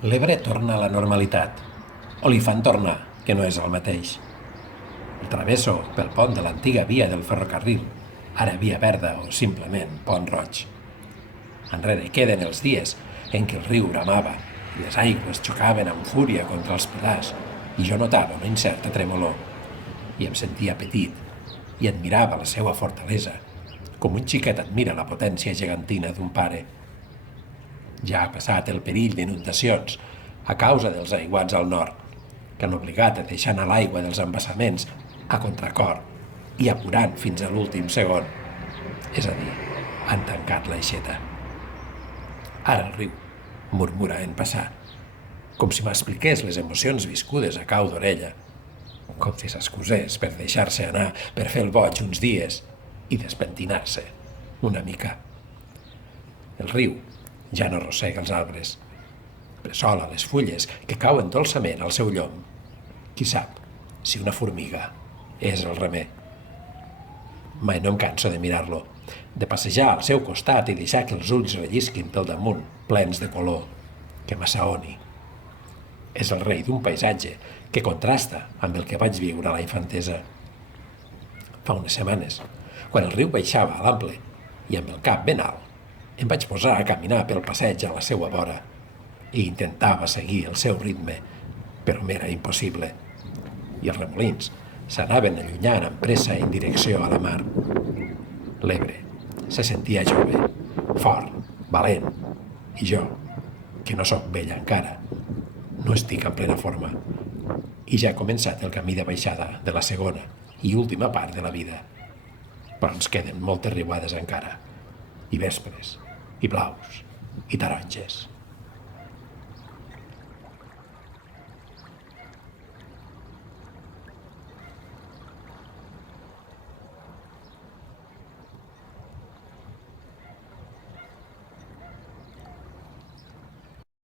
L'Ebre torna a la normalitat, o li fan tornar, que no és el mateix. El travesso pel pont de l'antiga via del ferrocarril, ara via verda o simplement pont roig. Enrere queden els dies en què el riu bramava i les aigües xocaven amb fúria contra els pilars i jo notava una incerta tremolor i em sentia petit i admirava la seva fortalesa, com un xiquet admira la potència gegantina d'un pare. Ja ha passat el perill d'inundacions a causa dels aiguats al nord, que han obligat a deixar anar l'aigua dels embassaments a contracor i apurant fins a l'últim segon. És a dir, han tancat l'aixeta. Ara el riu murmura en passar, com si m'expliqués les emocions viscudes a cau d'orella, com si s'excusés per deixar-se anar, per fer el boig uns dies i despentinar-se una mica. El riu ja no arrossega els arbres, bressola les fulles que cauen dolçament al seu llom. Qui sap si una formiga és el remer. Mai no em canso de mirar-lo, de passejar al seu costat i deixar que els ulls rellisquin pel damunt, plens de color, que m'assaoni. És el rei d'un paisatge que contrasta amb el que vaig viure a la infantesa. Fa unes setmanes, quan el riu baixava a l'ample i amb el cap ben alt, em vaig posar a caminar pel passeig a la seua vora i intentava seguir el seu ritme, però m'era impossible. I els remolins s'anaven allunyant amb pressa en direcció a la mar. L'Ebre se sentia jove, fort, valent, i jo, que no sóc vell encara, no estic en plena forma, i ja he començat el camí de baixada de la segona i última part de la vida. Però ens queden moltes riuades encara, i vespres, i blaus, i taronges.